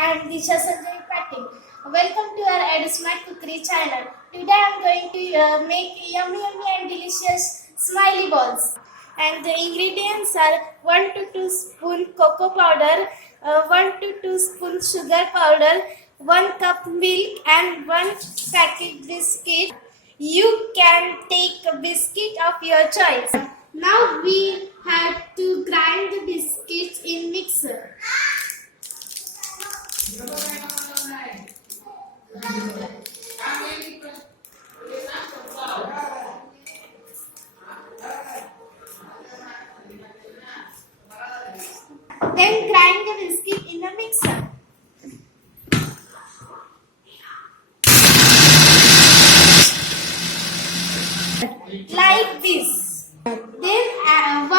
am Disha Patil. Welcome to our Edismart Cookery channel. Today I am going to make yummy and delicious smiley balls. And the ingredients are 1 to 2 spoon cocoa powder, 1 to 2 spoon sugar powder, 1 cup milk and 1 packet biscuit. You can take a biscuit of your choice. Now we have to grind the biscuits in mixer. Then grind the biscuit in a mixer. Like this. Then add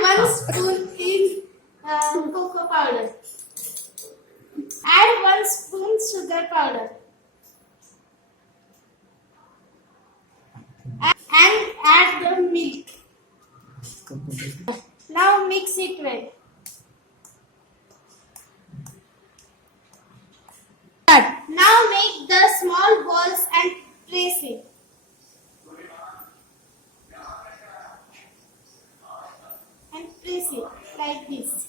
1 spoon in cocoa powder. Add 1 spoon sugar powder. And add the milk. Now mix it well. Now make the small balls and press it. And press it like this.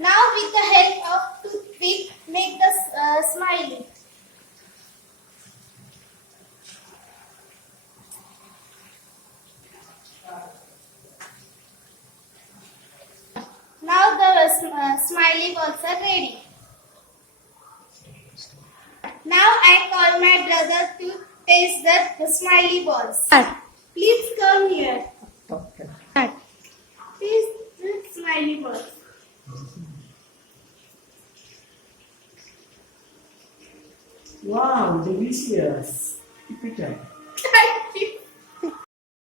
Now with the help of toothpick, make the smiley. Now the smiley balls are ready. Now I call my brother to taste the smiley balls. Please come here. Taste the smiley balls. Wow, delicious. Keep it up.